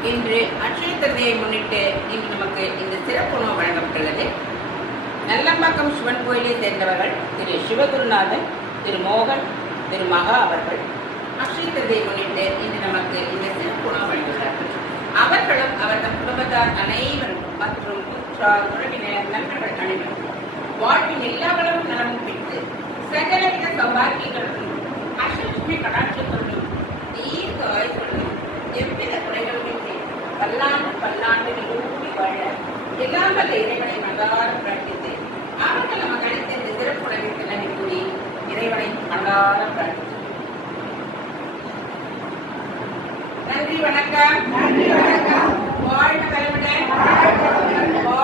இன்று அட்சய திருதியை முன்னிட்டு இன்று நமக்கு இந்த சிறப்பு உணவு வழங்கப்பட்டுள்ளது. நல்லம்பாக்கம் சிவன் கோயிலை சேர்ந்தவர்கள் திரு சிவகுருநாதன், திரு மோகன், திரு மகா அவர்கள் அட்சய திருதியை முன்னிட்டு இன்று நமக்கு இந்த சிறப்பு உணவு வழங்குகிறார்கள். அவர்களும் அவர்கள் குடும்பத்தார் அனைவரும் மற்றும் உறவினர் நண்பர்கள் அனைவரும் வாழ்வின் எல்லா வளமும் நலமும் பெற்று சகலவித சௌபாக்கியங்களும் அஷ்டலட்சுமி கடாட்சத்துடன் தீர்க்க ஆயுளுடன் எவ்வித குறைகளுமின்றி பல்லாண்டு நிரூபி வாழ எல்லாம் வல்ல இறைவனை மனதார பிரார்த்தித்து அவர்கள் நமக்கு அளித்த இந்த சிறப்பு உணவிற்கு நன்றி கூறி இறைவனை மனதார பிரார்த்தித்து நன்றி வணக்கம். வாழ்க வளமுடன்.